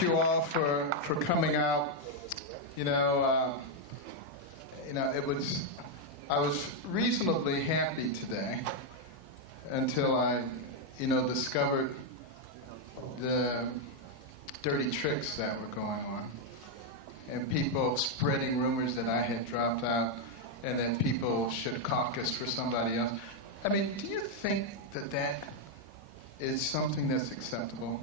thank you all for coming out. You know, I was reasonably happy today until I, discovered the dirty tricks that were going on, and people spreading rumors that I had dropped out, and that people should caucus for somebody else. I mean, do you think that that is something that's acceptable?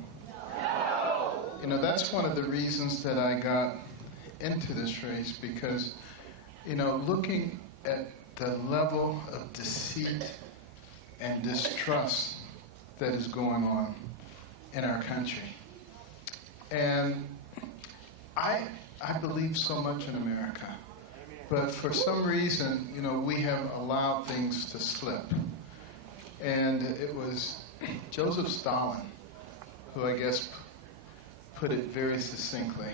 No. That's one of the reasons that I got into this race, because, looking at the level of deceit and distrust that is going on in our country. And I believe so much in America. But for some reason, we have allowed things to slip. And it was Joseph Stalin who, I guess, put it very succinctly.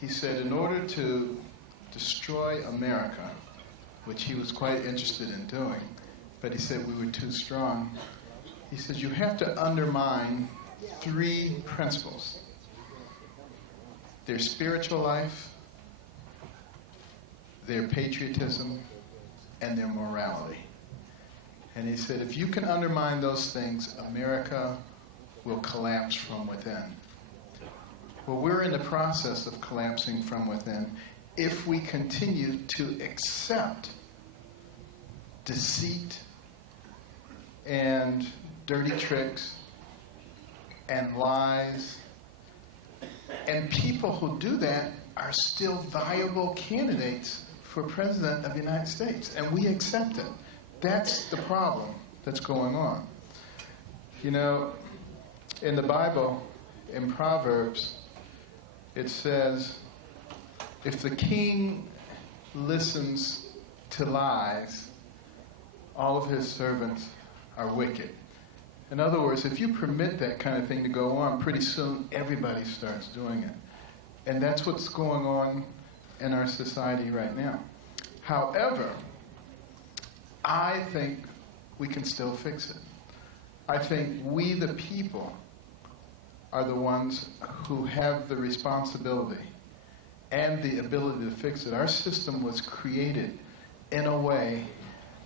He said, in order to destroy America, which he was quite interested in doing, but he said we were too strong, he said, you have to undermine three principles: their spiritual life, their patriotism, and their morality. And he said, if you can undermine those things, America will collapse from within. Well, we're in the process of collapsing from within if we continue to accept deceit and dirty tricks and lies. And people who do that are still viable candidates for President of the United States, and we accept it. That's the problem that's going on. In the Bible, in Proverbs, it says, if the king listens to lies, all of his servants are wicked. In other words, if you permit that kind of thing to go on, pretty soon everybody starts doing it. And that's what's going on in our society right now. However, I think we can still fix it. I think we, the people, are the ones who have the responsibility and the ability to fix it. Our system was created in a way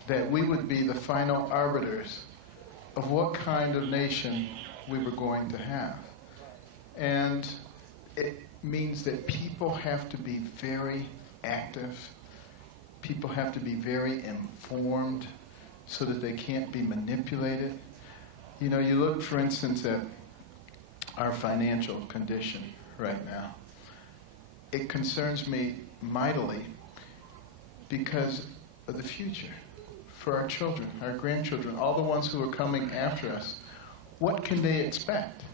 that we would be the final arbiters of what kind of nation we were going to have. And it means that people have to be very active. People have to be very informed so that they can't be manipulated. You look, for instance, at our financial condition right now. It concerns me mightily because of the future. For our children, our grandchildren, all the ones who are coming after us, what can they expect?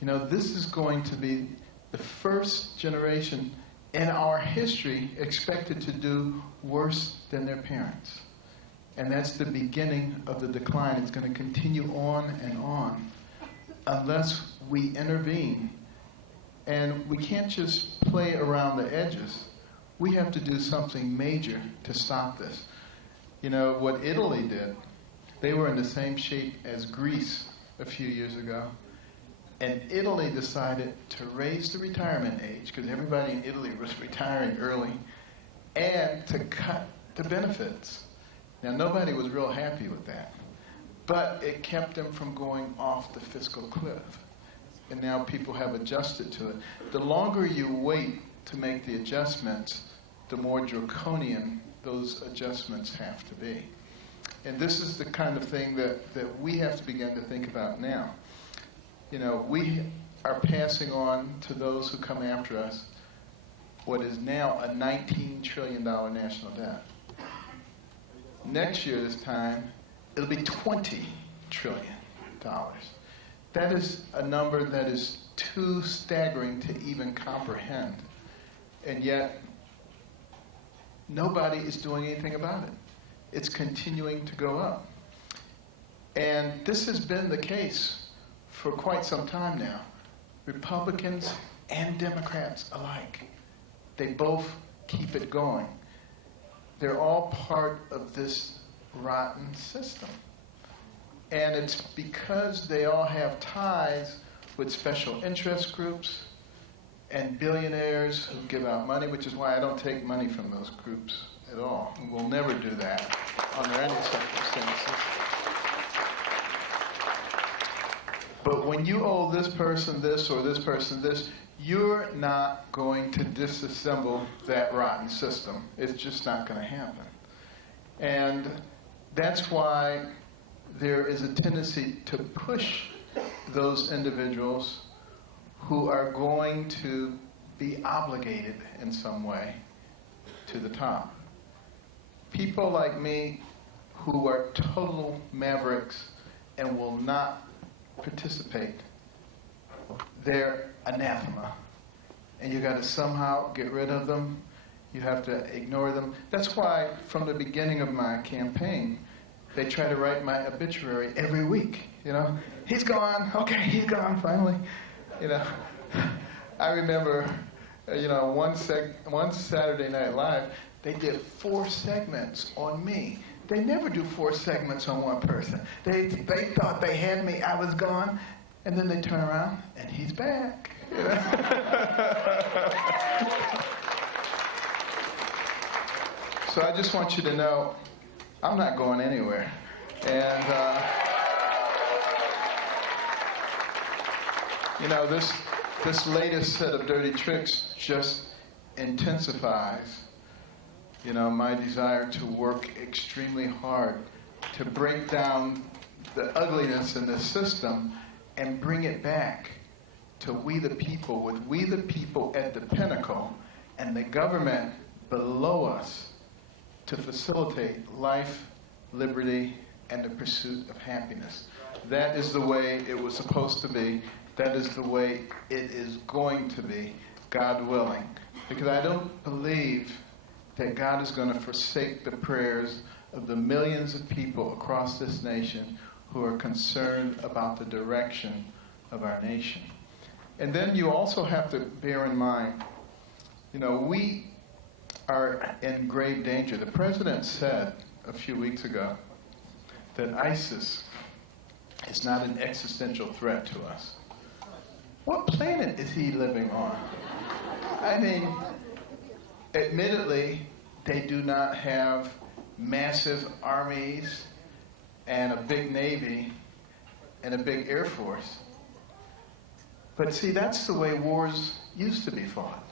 This is going to be the first generation in our history expected to do worse than their parents. And that's the beginning of the decline. It's going to continue on and on unless we intervene. And we can't just play around the edges. We have to do something major to stop this. What Italy did, they were in the same shape as Greece a few years ago. And Italy decided to raise the retirement age, because everybody in Italy was retiring early, and to cut the benefits. Now, nobody was real happy with that, but it kept them from going off the fiscal cliff. And now people have adjusted to it. The longer you wait to make the adjustments, the more draconian those adjustments have to be. And this is the kind of thing that we have to begin to think about now. We are passing on to those who come after us what is now a $19 trillion national debt. Next year, this time, it'll be $20 trillion. That is a number that is too staggering to even comprehend. And yet, nobody is doing anything about it. It's continuing to go up. And this has been the case for quite some time now. Republicans and Democrats alike, they both keep it going. They're all part of this rotten system. And it's because they all have ties with special interest groups and billionaires who give out money, which is why I don't take money from those groups at all. We'll never do that under any circumstances. But when you owe this person this or this person this, you're not going to disassemble that rotten system. It's just not going to happen. And that's why there is a tendency to push those individuals who are going to be obligated in some way to the top. People like me who are total mavericks and will not participate, they're anathema. And you got to somehow get rid of them. You have to ignore them. That's why from the beginning of my campaign, they try to write my obituary every week. You know, he's gone. Okay, he's gone finally. You know, I remember, you know, one Saturday Night Live, they did 4 segments on me. They never do 4 segments on one person. They thought they had me. I was gone, and then they turn around and he's back. You know? So I just want you to know, I'm not going anywhere. And, you know, this latest set of dirty tricks just intensifies, you know, my desire to work extremely hard to break down the ugliness in this system and bring it back to we the people, with we the people at the pinnacle and the government below us, to facilitate life, liberty, and the pursuit of happiness. That is the way it was supposed to be. That is the way it is going to be, God willing. Because I don't believe that God is going to forsake the prayers of the millions of people across this nation who are concerned about the direction of our nation. And then you also have to bear in mind, you know, we are in grave danger. The president said a few weeks ago that ISIS is not an existential threat to us. What planet is he living on? I mean, admittedly, they do not have massive armies and a big navy and a big air force. But see, that's the way wars used to be fought.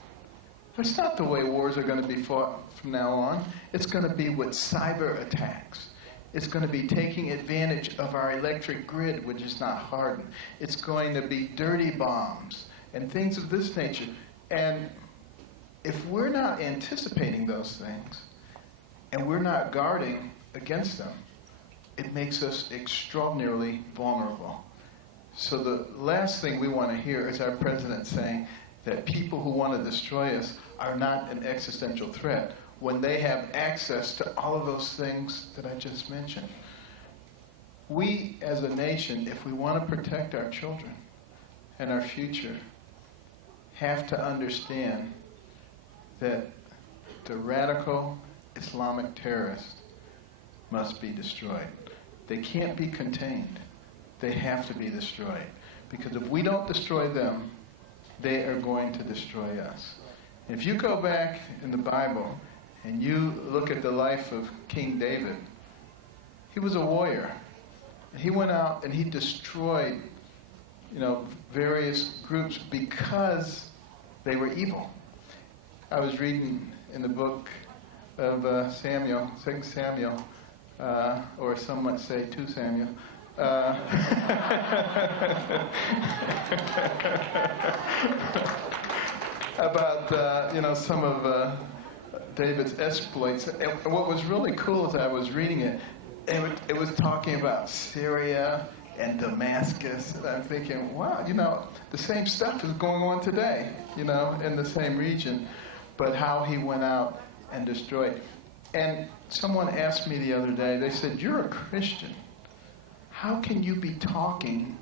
That's not the way wars are going to be fought from now on. It's going to be with cyber attacks. It's going to be taking advantage of our electric grid, which is not hardened. It's going to be dirty bombs and things of this nature. And if we're not anticipating those things and we're not guarding against them, it makes us extraordinarily vulnerable. So the last thing we want to hear is our president saying that people who want to destroy us are not an existential threat when they have access to all of those things that I just mentioned. We, as a nation, if we want to protect our children and our future, have to understand that the radical Islamic terrorists must be destroyed. They can't be contained. They have to be destroyed. Because if we don't destroy them, they are going to destroy us. If you go back in the Bible and you look at the life of King David, he was a warrior. He went out and he destroyed, you know, various groups because they were evil. I was reading in the book of Samuel, 2 Samuel, or some might say 2 Samuel, about you know, some of David's exploits. And what was really cool as I was reading it, it was talking about Syria and Damascus. And I'm thinking, wow, you know, the same stuff is going on today, you know, in the same region, but how he went out and destroyed. And someone asked me the other day, they said, you're a Christian. How can you be talking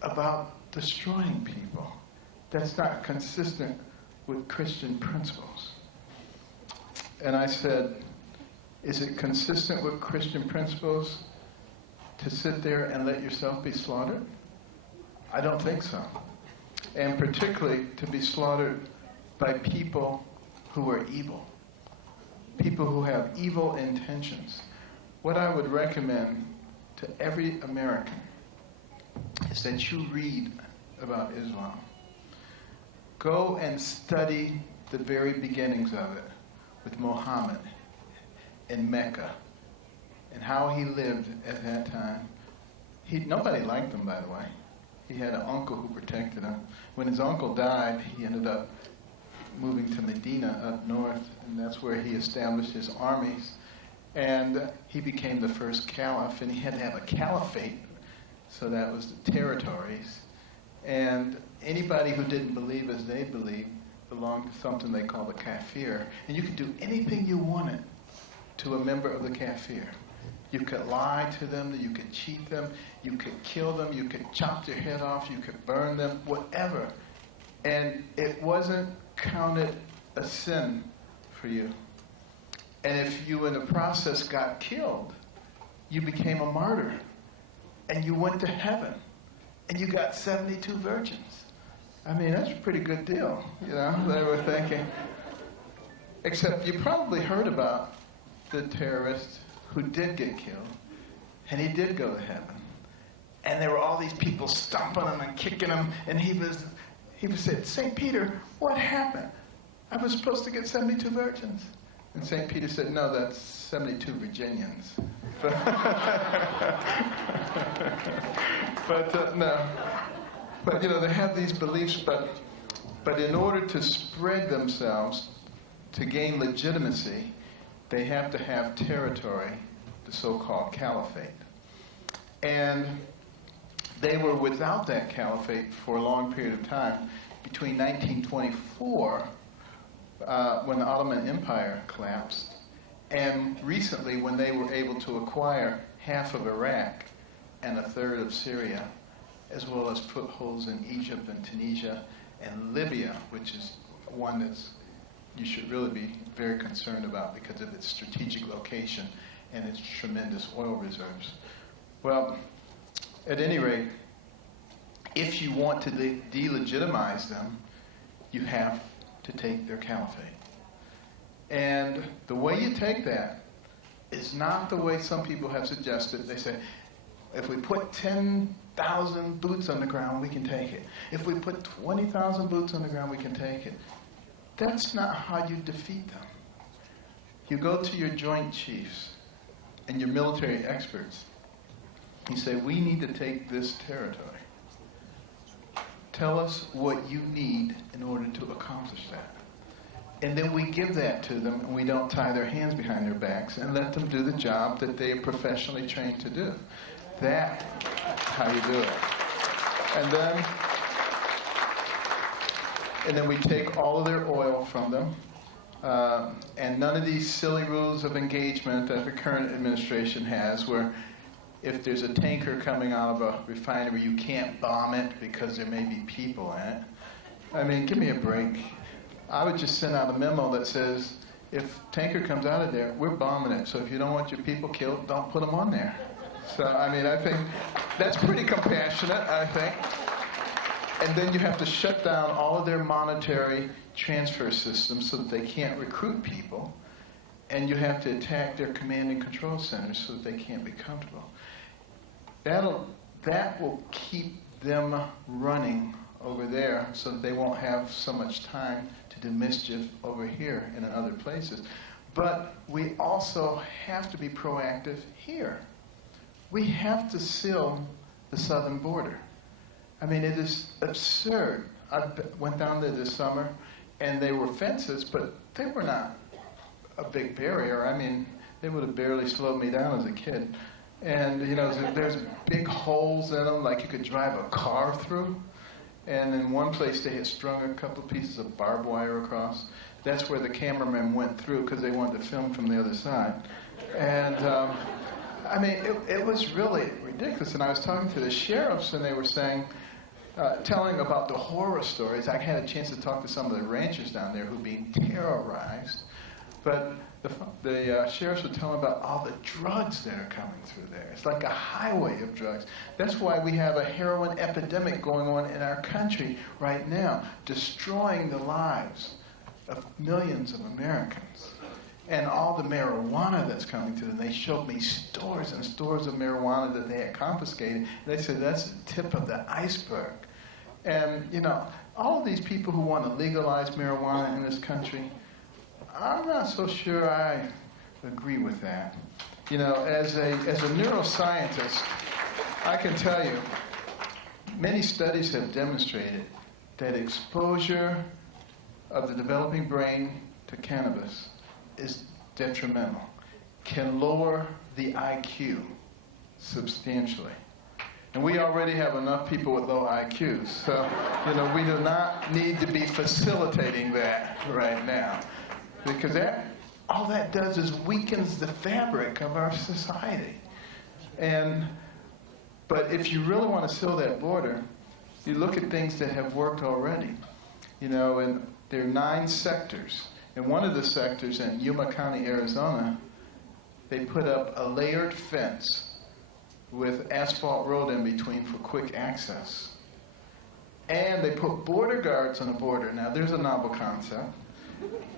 about destroying people? That's not consistent with Christian principles. And I said, is it consistent with Christian principles to sit there and let yourself be slaughtered? I don't think so. And particularly to be slaughtered by people who are evil, people who have evil intentions. What I would recommend to every American is that you read about Islam. Go and study the very beginnings of it with Muhammad in Mecca and how he lived at that time. Nobody liked him, by the way. He had an uncle who protected him. When his uncle died, he ended up moving to Medina up north, and that's where he established his armies. And he became the first caliph, and he had to have a caliphate, so that was the territories. And anybody who didn't believe as they believed belonged to something they call the kafir. And you could do anything you wanted to a member of the kafir. You could lie to them, you could cheat them, you could kill them, you could chop their head off, you could burn them, whatever. And it wasn't counted a sin for you. And if you in the process got killed, you became a martyr. And you went to heaven. And you got 72 virgins. I mean, that's a pretty good deal, you know, they were thinking. Except you probably heard about the terrorist who did get killed, and he did go to heaven. And there were all these people stomping him and kicking him, and he said, St. Peter, what happened? I was supposed to get 72 virgins. And St. Peter said, no, that's 72 Virginians. But no. But, you know, they have these beliefs, but in order to spread themselves, to gain legitimacy, they have to have territory, the so-called caliphate. And they were without that caliphate for a long period of time. Between 1924, when the Ottoman Empire collapsed, and recently when they were able to acquire half of Iraq and a third of Syria, as well as footholds in Egypt and Tunisia and Libya, which is one that's you should really be very concerned about because of its strategic location and its tremendous oil reserves. Well, at any rate, if you want to delegitimize them, you have to take their caliphate. And the way you take that is not the way some people have suggested. They say, if we put 10,000 boots on the ground, we can take it. If we put 20,000 boots on the ground, we can take it. That's not how you defeat them. You go to your joint chiefs and your military experts. You say, we need to take this territory. Tell us what you need in order to accomplish that. And then we give that to them, and we don't tie their hands behind their backs and let them do the job that they are professionally trained to do. That's how you do it. And then we take all of their oil from them, and none of these silly rules of engagement that the current administration has, where if there's a tanker coming out of a refinery, you can't bomb it because there may be people in it. I mean, give me a break. I would just send out a memo that says, if tanker comes out of there, we're bombing it. So if you don't want your people killed, don't put them on there. So, I mean, I think that's pretty compassionate, I think. And then you have to shut down all of their monetary transfer systems so that they can't recruit people. And you have to attack their command and control centers so that they can't be comfortable. That will keep them running over there so that they won't have so much time to do mischief over here and in other places. But we also have to be proactive here. We have to seal the southern border. I mean, it is absurd. I went down there this summer, and they were fences, but they were not a big barrier. I mean, they would have barely slowed me down as a kid. And, you know, there's big holes in them, like you could drive a car through. And in one place, they had strung a couple pieces of barbed wire across. That's where the cameraman went through because they wanted to film from the other side. And, I mean, it was really ridiculous. And I was talking to the sheriffs, and they were saying, telling about the horror stories. I had a chance to talk to some of the ranchers down there who were being terrorized But the sheriffs would tell them about all the drugs that are coming through there. It's like a highway of drugs. That's why we have a heroin epidemic going on in our country right now, destroying the lives of millions of Americans. And all the marijuana that's coming through. And they showed me stores and stores of marijuana that they had confiscated. They said that's the tip of the iceberg. And, you know, all of these people who want to legalize marijuana in this country, I'm not so sure I agree with that. You know, as a neuroscientist, I can tell you, many studies have demonstrated that exposure of the developing brain to cannabis is detrimental, can lower the IQ substantially. And we already have enough people with low IQs, so, you know, we do not need to be facilitating that right now. Because all that does is weakens the fabric of our society. But if you really want to seal that border, you look at things that have worked already. You know, and there are 9 sectors. In one of the sectors in Yuma County, Arizona, they put up a layered fence with asphalt road in between for quick access. And they put border guards on the border. Now, there's a novel concept.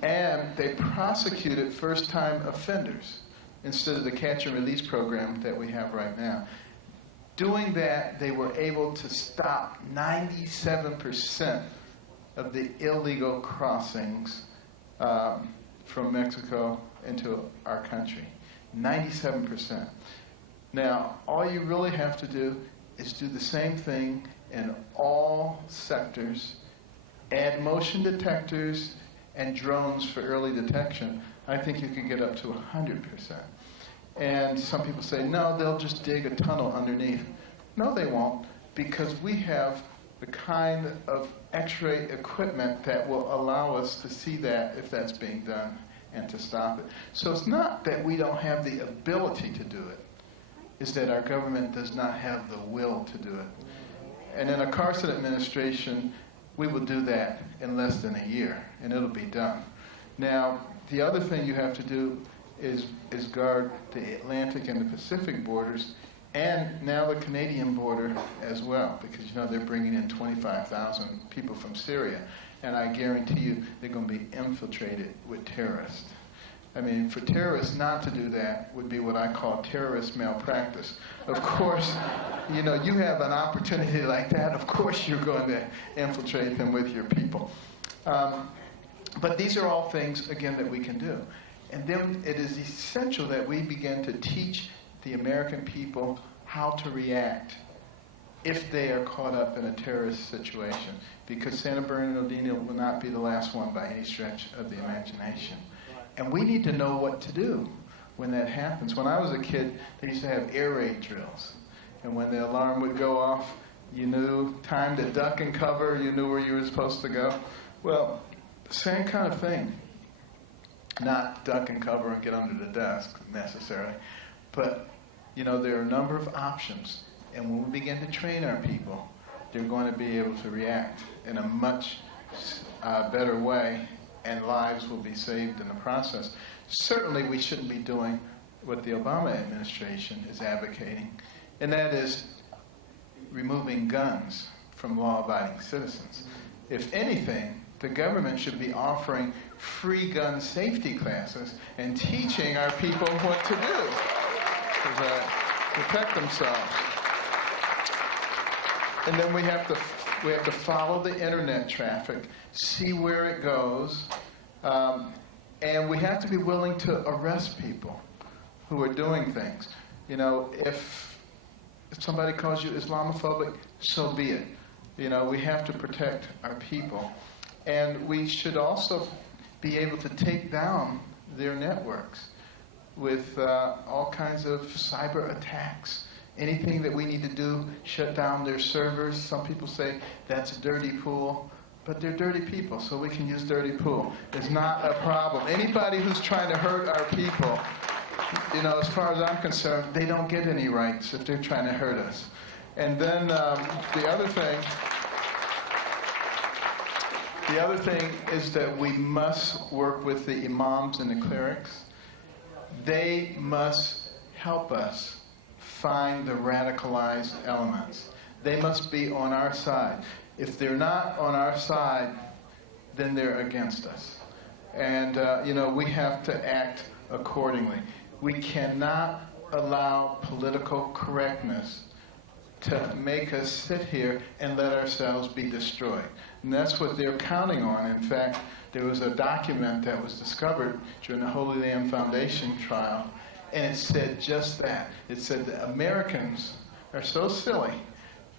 And they prosecuted first-time offenders instead of the catch and release program that we have right now. Doing that, they were able to stop 97% of the illegal crossings from Mexico into our country. 97%. Now, all you really have to do is do the same thing in all sectors, add motion detectors and drones for early detection. I think you could get up to 100%. And some people say, no, they'll just dig a tunnel underneath. No, they won't, because we have the kind of X-ray equipment that will allow us to see that if that's being done and to stop it. So it's not that we don't have the ability to do it. It's that our government does not have the will to do it. And in a Carson administration, we will do that in less than a year, and it'll be done. Now, the other thing you have to do is guard the Atlantic and the Pacific borders, and now the Canadian border as well, because, you know, they're bringing in 25,000 people from Syria, and I guarantee you they're going to be infiltrated with terrorists. I mean, for terrorists not to do that would be what I call terrorist malpractice. Of course, you know, you have an opportunity like that, of course you're going to infiltrate them with your people. But these are all things, again, that we can do. And then it is essential that we begin to teach the American people how to react if they are caught up in a terrorist situation, because Santa Bernardino will not be the last one by any stretch of the imagination. And we need to know what to do when that happens. When I was a kid, they used to have air raid drills. And when the alarm would go off, you knew time to duck and cover, you knew where you were supposed to go. Well, same kind of thing. Not duck and cover and get under the desk necessarily. But, you know, there are a number of options. And when we begin to train our people, they're going to be able to react in a much better way, and lives will be saved in the process. Certainly we shouldn't be doing what the Obama administration is advocating, and that is removing guns from law-abiding citizens. If anything, the government should be offering free gun safety classes and teaching our people what to do to protect themselves. And then we have to follow the internet traffic, see where it goes, and we have to be willing to arrest people who are doing things. You know, if somebody calls you Islamophobic, so be it. You know, we have to protect our people. And we should also be able to take down their networks with all kinds of cyber attacks. Anything that we need to do, shut down their servers. Some people say that's a dirty pool, but they're dirty people, so we can use dirty pool. It's not a problem. Anybody who's trying to hurt our people, you know, as far as I'm concerned, they don't get any rights if they're trying to hurt us. And then the other The other thing is that we must work with the imams and the clerics. They must help us find the radicalized elements. They must be on our side. If they're not on our side, then they're against us. And, we have to act accordingly. We cannot allow political correctness to make us sit here and let ourselves be destroyed. And that's what they're counting on. In fact, there was a document that was discovered during the Holy Land Foundation trial, and it said just that. It said that Americans are so silly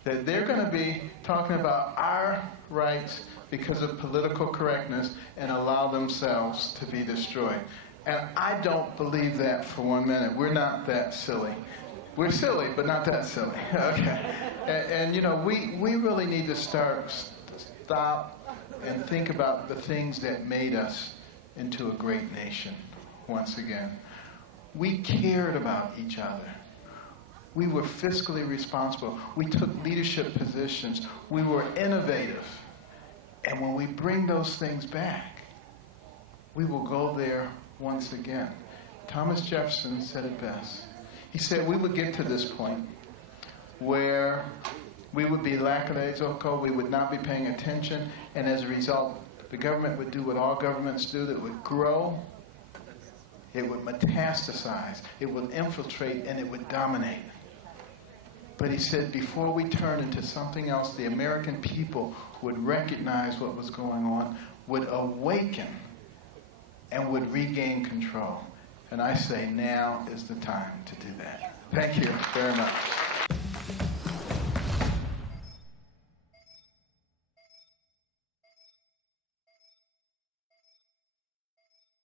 that they're going to be talking about our rights because of political correctness and allow themselves to be destroyed. And I don't believe that for 1 minute. We're not that silly. We're silly, but not that silly. Okay. And we really need to stop and think about the things that made us into a great nation once again. We cared about each other. We were fiscally responsible. We took leadership positions. We were innovative. And when we bring those things back, we will go there once again. Thomas Jefferson said it best. He said we would get to this point where we would be lackadaisical, we would not be paying attention, and as a result, the government would do what all governments do, that would grow, it would metastasize, it would infiltrate, and it would dominate. But he said before we turn into something else, the American people would recognize what was going on, would awaken, and would regain control. And I say now is the time to do that. Thank you very much.